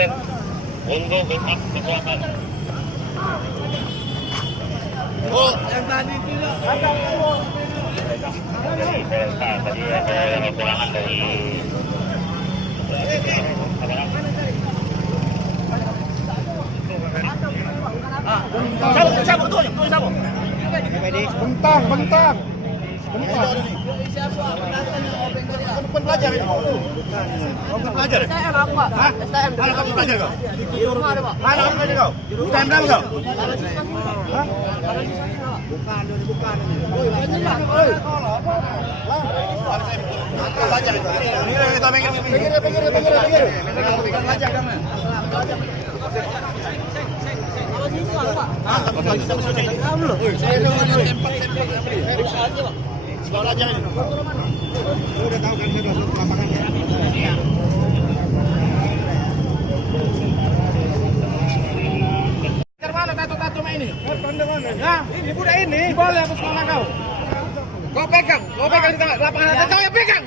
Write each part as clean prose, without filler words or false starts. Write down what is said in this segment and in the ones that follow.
Untuk kekuatan. Oh, yang tadi tidak ada. Tadi ada kepulangan dari Cabut tuh, cabut. Bentang. Bukan pelajar itu. Bukan pelajar. STM aku, Pak. Hah? STM. Mana kamu pelajar kau? Di rumah ada, Pak. Mana kamu pelajar kau? STM berapa kau? Hah? Bukan. Pelajar itu. Ini kita pinggir. Pelajar kamu. Sekolah aja ini. Udah tahu kan saya masuk lapangannya. Iya. Mana tato-tato main ini? Ya, ini budak ini. Boleh aku sekolah kau. Kau pegang di tengah lapangan. Kau yang pegang.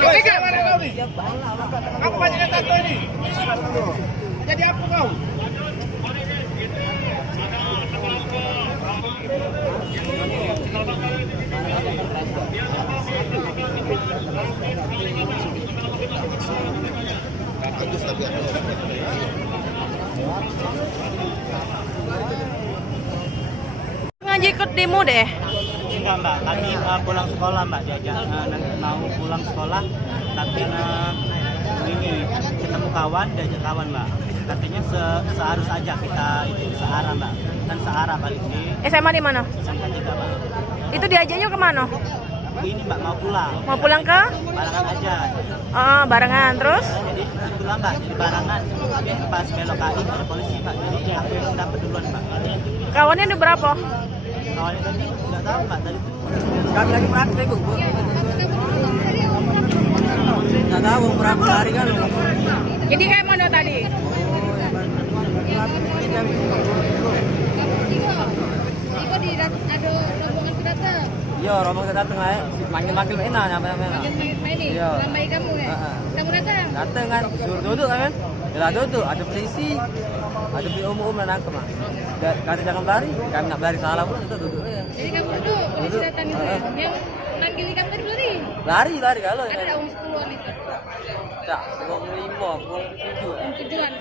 Kau pegang mana kau nih? Aku banyak tato ini. Jadi apa kau? Ngaji ikut demo deh. Enggak mbak, kami pulang sekolah mbak, diajak mau pulang sekolah, tapi ini ketemu kawan, diajak kawan mbak. Katanya searus aja kita itu searah mbak, dan searah balik di SMA di mana? SMK juga mbak. Itu diajaknya kemana? Ini mbak mau pulang. Mau pulang ke? Barengan aja. Oh, barengan terus? Jadi kebetulan mbak, jadi barengan. Tapi pas belok kali ada polisi mbak, jadi aku yang dapat duluan mbak. Kawannya ada berapa? Kawannya tadi nggak tahu mbak, tadi tuh Kami lagi praktek bu. Nggak tahu berapa hari kan. Jadi kayak mana tadi? Ada rombongan sudah datang. Iya, rombongan sudah datang lah. Manggil enak nyampe. Main ini, Iya. lambai kamu ya. Kamu datang. Datang kan, suruh duduk kan. Ya duduk, ada polisi, ada umum dan nangkep mah. Kata jangan lari, kami nak lari salah pun kita duduk ya. Jadi kamu duduk, polisi datang itu. Yang manggil kamu tadi lari. Lari kalau. Ada uang 10-an itu. Tak, 25, 27. Tujuan.